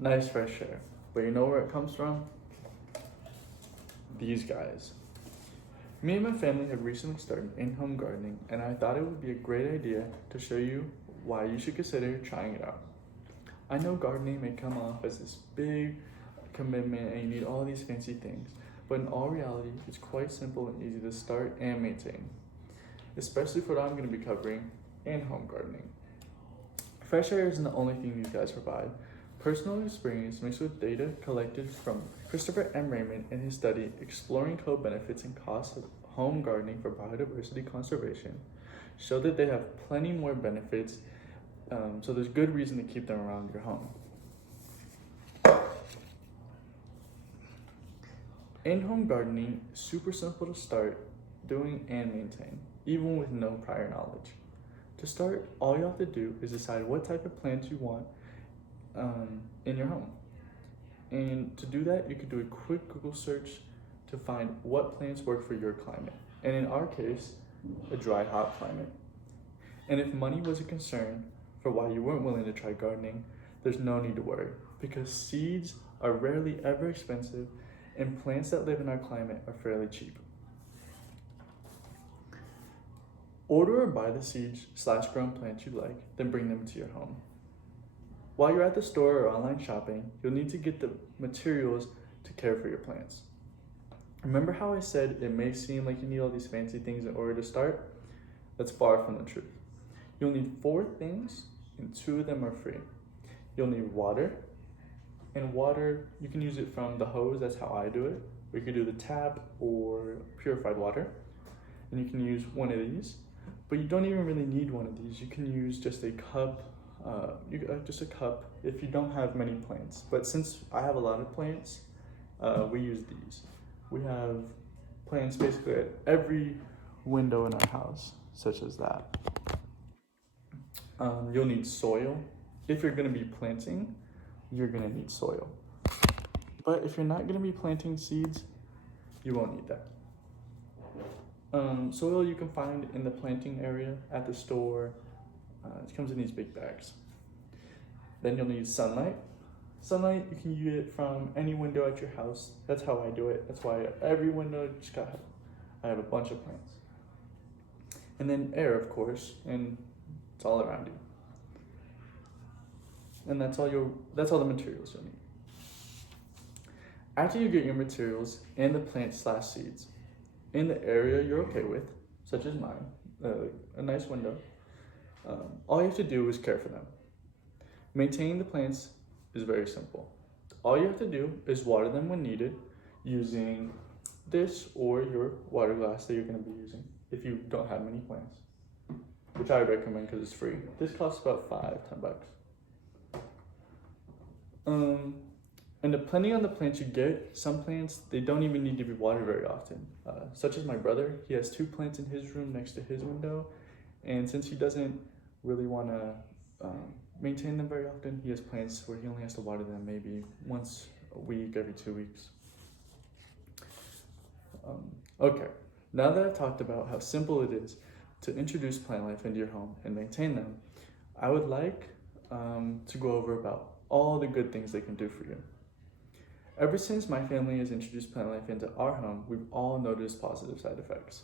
nice fresh air. But you know where it comes from? These guys. Me and my family have recently started in-home gardening, and I thought it would be a great idea to show you why you should consider trying it out. I know gardening may come off as this big commitment and you need all these fancy things, but in all reality, it's quite simple and easy to start and maintain, especially for what I'm going to be covering, in-home gardening. Fresh air isn't the only thing these guys provide. Personal experience mixed with data collected from Christopher M. Raymond in his study Exploring Co-Benefits and Costs of Home Gardening for Biodiversity Conservation show that they have plenty more benefits, so there's good reason to keep them around your home. In-home gardening is super simple to start doing and maintain, even with no prior knowledge. To start, all you have to do is decide what type of plants you want in your home. And to do that, you could do a quick Google search to find what plants work for your climate. And in our case, a dry, hot climate. And if money was a concern for why you weren't willing to try gardening, there's no need to worry, because seeds are rarely ever expensive and plants that live in our climate are fairly cheap. Order or buy the seeds/grown plants you like, then bring them to your home. While you're at the store or online shopping, you'll need to get the materials to care for your plants. Remember how I said it may seem like you need all these fancy things in order to start? That's far from the truth. You'll need 4 things, and 2 of them are free. You'll need water, and water, you can use it from the hose, that's how I do it. We could do the tap or purified water, and you can use one of these, but you don't even really need one of these. You can use just a cup, if you don't have many plants. But since I have a lot of plants, we use these. We have plants basically at every window in our house, such as that. You'll need soil. If you're going to be planting, you're going to need soil. But if you're not going to be planting seeds, you won't need that. Soil you can find in the planting area at the store. It comes in these big bags. Then you'll need sunlight. Sunlight, you can use it from any window at your house. That's how I do it. That's why every window I have a bunch of plants. And then air, of course, and it's all around you. And that's all the materials you'll need. After you get your materials and the plants/seeds in the area you're okay with, such as mine, a nice window, all you have to do is care for them. Maintaining the plants is very simple. All you have to do is water them when needed using this or your water glass that you're going to be using if you don't have many plants, which I recommend because it's free. This costs about $5-10. And depending on the plants you get, some plants, they don't even need to be watered very often. Such as my brother, he has 2 plants in his room next to his window, and since he doesn't really want to maintain them very often, he has plants where he only has to water them maybe once a week, every 2 weeks. Okay, now that I've talked about how simple it is to introduce plant life into your home and maintain them, I would like to go over about all the good things they can do for you. Ever since my family has introduced plant life into our home, we've all noticed positive side effects.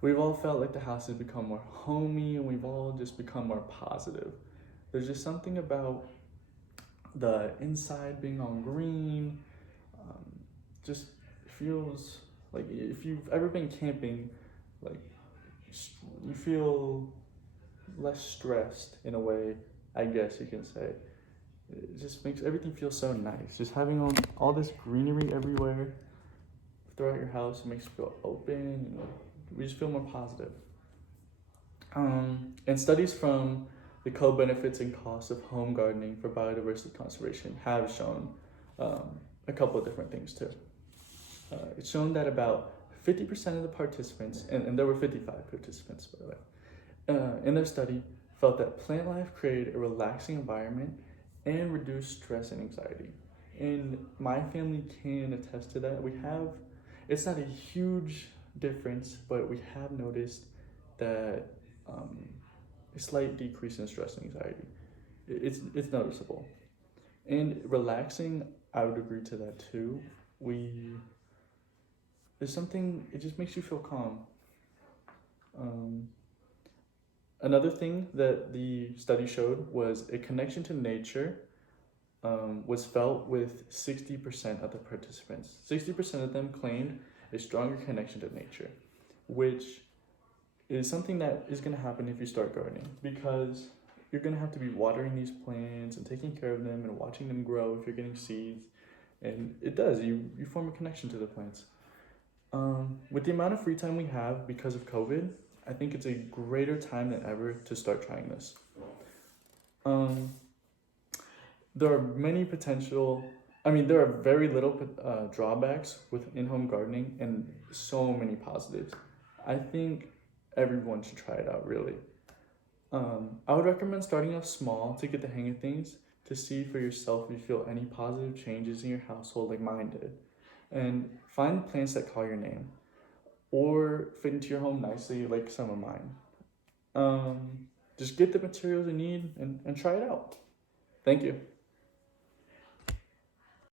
We've all felt like the house has become more homey, and we've all just become more positive. There's just something about the inside being all green, just feels like if you've ever been camping, like you feel less stressed in a way, I guess you can say. It just makes everything feel so nice. Just having all this greenery everywhere throughout your house, it makes you feel open, and we just feel more positive. And studies from the co-benefits and costs of home gardening for biodiversity conservation have shown a couple of different things too. It's shown that about 50% of the participants, and there were 55 participants by the way, in their study felt that plant life created a relaxing environment and reduced stress and anxiety. And my family can attest to that. It's not a huge difference, but we have noticed that a slight decrease in stress and anxiety. It's noticeable. And relaxing, I would agree to that too. There's something, it just makes you feel calm. Um, Another thing that the study showed was a connection to nature was felt with 60% of the participants. 60% of them claimed a stronger connection to nature, which is something that is going to happen if you start gardening, because you're going to have to be watering these plants and taking care of them and watching them grow if you're getting seeds. And it does, you form a connection to the plants. With the amount of free time we have because of COVID, I think it's a greater time than ever to start trying this. There are there are very little drawbacks with in-home gardening and so many positives. I think everyone should try it out, really. I would recommend starting off small to get the hang of things, to see for yourself if you feel any positive changes in your household like mine did. And find plants that call your name or fit into your home nicely like some of mine. Just get the materials you need and try it out. Thank you.